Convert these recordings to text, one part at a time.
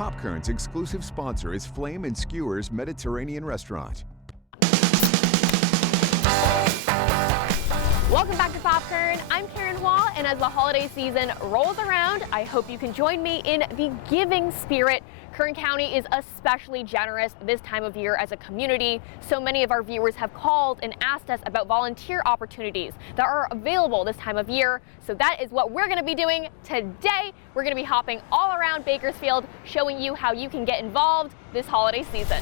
Popkern's exclusive sponsor is Flame and Skewers Mediterranean Restaurant. Welcome back to Kern. I'm Karen Hua, and as the holiday season rolls around, I hope you can join me in the giving spirit. Kern County is especially generous this time of year as a community. So many of our viewers have called and asked us about volunteer opportunities that are available this time of year. So that is what we're going to be doing today. We're going to be hopping all around Bakersfield, showing you how you can get involved this holiday season.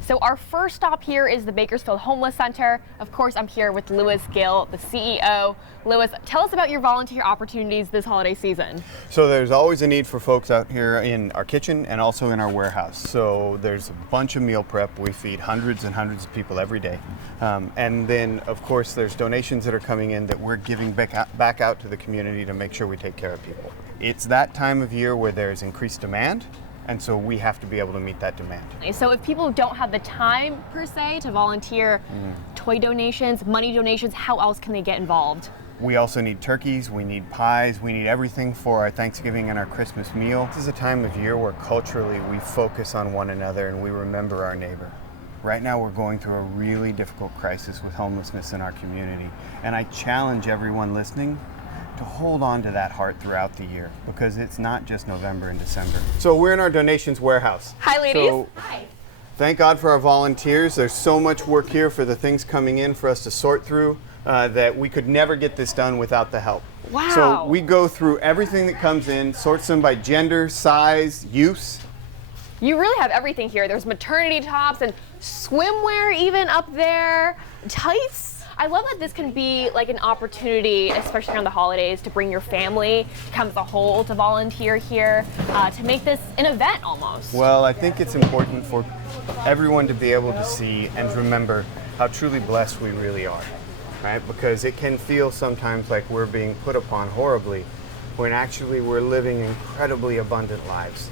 So our first stop here is the Bakersfield Homeless Center. Of course, I'm here with Lewis Gill, the CEO. Lewis, tell us about your volunteer opportunities this holiday season. So there's always a need for folks out here in our kitchen and also in our warehouse. So there's a bunch of meal prep. We feed hundreds and hundreds of people every day. And then, of course, there's donations that are coming in that we're giving back out to the community to make sure we take care of people. It's that time of year where there's increased demand. And so we have to be able to meet that demand. So if people don't have the time, per se, to volunteer, toy donations, money donations, how else can they get involved? We also need turkeys, we need pies, we need everything for our Thanksgiving and our Christmas meal. This is a time of year where culturally we focus on one another and we remember our neighbor. Right now we're going through a really difficult crisis with homelessness in our community. And I challenge everyone listening to hold on to that heart throughout the year, because it's not just November and December. So we're in our donations warehouse. Hi, ladies. So, hi. Thank God for our volunteers. There's so much work here for the things coming in for us to sort through that we could never get this done without the help. Wow. So we go through everything that comes in, sorts them by gender, size, use. You really have everything here. There's maternity tops and swimwear even up there, tights. I love that this can be like an opportunity, especially around the holidays, to bring your family, come as a whole, to volunteer here, to make this an event almost. Well, I think it's important for everyone to be able to see and remember how truly blessed we really are, right? Because it can feel sometimes like we're being put upon horribly, when actually we're living incredibly abundant lives.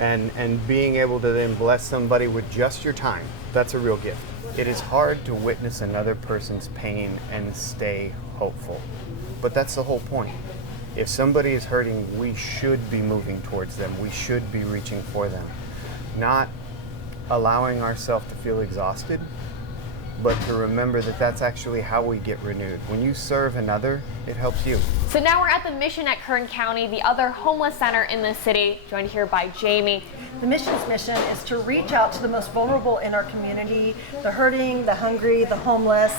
And being able to then bless somebody with just your time, that's a real gift. It is hard to witness another person's pain and stay hopeful. But that's the whole point. If somebody is hurting, we should be moving towards them. We should be reaching for them. Not allowing ourselves to feel exhausted, but to remember that that's actually how we get renewed. When you serve another, it helps you. So now we're at the Mission at Kern County, the other homeless center in the city, joined here by Jamie. The mission's mission is to reach out to the most vulnerable in our community, the hurting, the hungry, the homeless,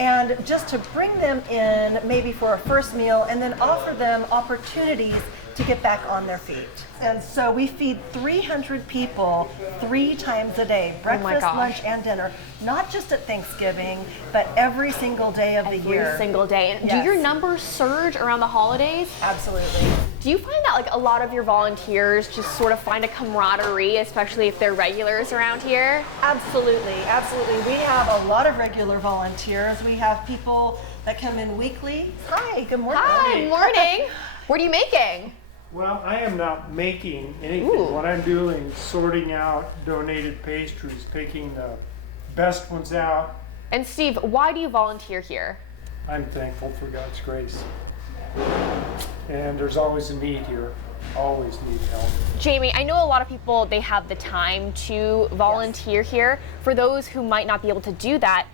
and just to bring them in maybe for a first meal and then offer them opportunities to get back on their feet. And so we feed 300 people 3 times a day, breakfast, lunch, and dinner, not just at Thanksgiving, but every single day of the year. Every single day. Yes. Do your numbers surge around the holidays? Absolutely. Do you find that like a lot of your volunteers just sort of find a camaraderie, especially if they're regulars around here? Absolutely, absolutely. We have a lot of regular volunteers. We have people that come in weekly. Hi, good morning. Hi, morning. What are you making? Well, I am not making anything. Ooh. What I'm doing is sorting out donated pastries, picking the best ones out. And Steve, why do you volunteer here? I'm thankful for God's grace. And there's always a need here. Always need help. Jamie, I know a lot of people, they have the time to volunteer here. For those who might not be able to do that,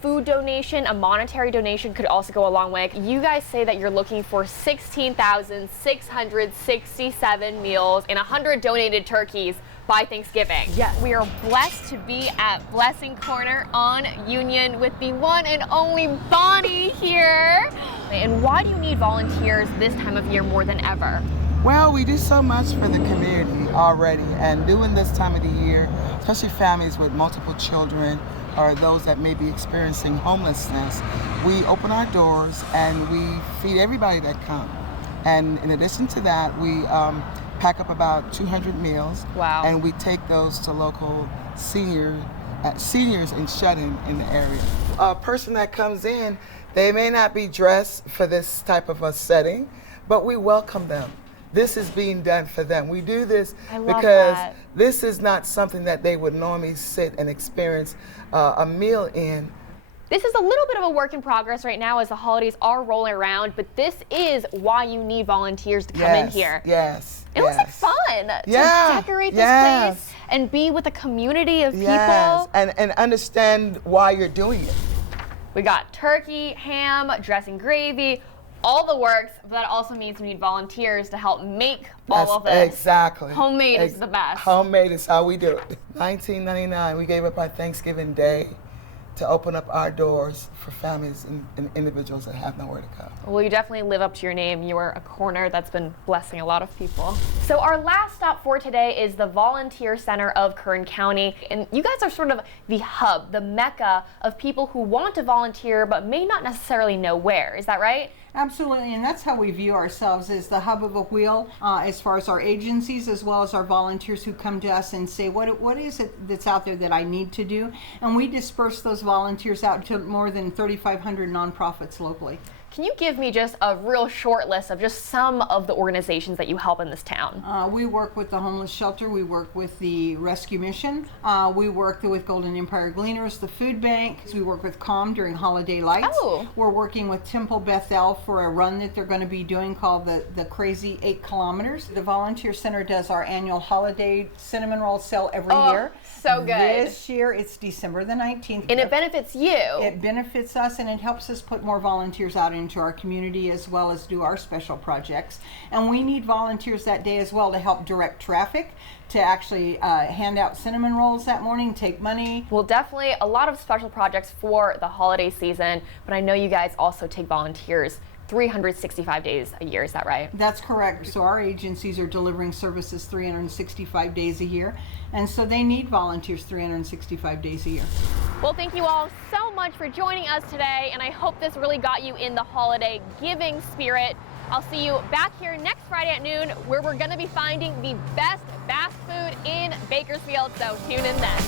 food donation, a monetary donation could also go a long way. You guys say that you're looking for 16,667 meals and 100 donated turkeys by Thanksgiving. Yes. We are blessed to be at Blessing Corner on Union with the one and only Bonnie here. And why do you need volunteers this time of year more than ever? Well, we do so much for the community already, and during this time of the year, especially families with multiple children or those that may be experiencing homelessness, we open our doors and we feed everybody that comes. And in addition to that, we pack up about 200 meals. Wow. And we take those to local seniors and shut-in the area. A person that comes in, they may not be dressed for this type of a setting, but we welcome them. This is being done for them. We do this because this is not something that they would normally sit and experience a meal in. This is a little bit of a work in progress right now as the holidays are rolling around, but this is why you need volunteers to come in here. Yes. It looks like fun to decorate this place and be with a community of people. And understand why you're doing it. We got turkey, ham, dressing gravy, all the works, but that also means we need volunteers to help make all of this. Exactly. Homemade is the best. Homemade is how we do it. 1999, we gave up our Thanksgiving Day to open up our doors for families and individuals that have nowhere to go. Well, you definitely live up to your name. You are a corner that's been blessing a lot of people. So our last stop for today is the Volunteer Center of Kern County. And you guys are sort of the hub, the mecca of people who want to volunteer but may not necessarily know where. Is that right? Absolutely, and that's how we view ourselves, as the hub of a wheel, as far as our agencies as well as our volunteers who come to us and say, what is it that's out there that I need to do? And we disperse those volunteers out to more than 3,500 nonprofits locally. Can you give me just a real short list of just some of the organizations that you help in this town? We work with the homeless shelter, we work with the rescue mission, we work with Golden Empire Gleaners, the food bank, we work with CALM during holiday lights. Oh. We're working with Temple Bethel for a run that they're going to be doing called the Crazy 8 Kilometers. The Volunteer Center does our annual holiday cinnamon roll sale every year. So good. This year it's December the 19th. And it benefits you. It benefits us, and it helps us put more volunteers out into our community as well as do our special projects. And we need volunteers that day as well to help direct traffic, to actually hand out cinnamon rolls that morning, take money. Well, definitely a lot of special projects for the holiday season, but I know you guys also take volunteers 365 days a year, is that right? That's correct. So our agencies are delivering services 365 days a year, and so they need volunteers 365 days a year. Well, thank you all so much for joining us today, and I hope this really got you in the holiday giving spirit. I'll see you back here next Friday at noon, where we're going to be finding the best fast food in Bakersfield, so tune in then.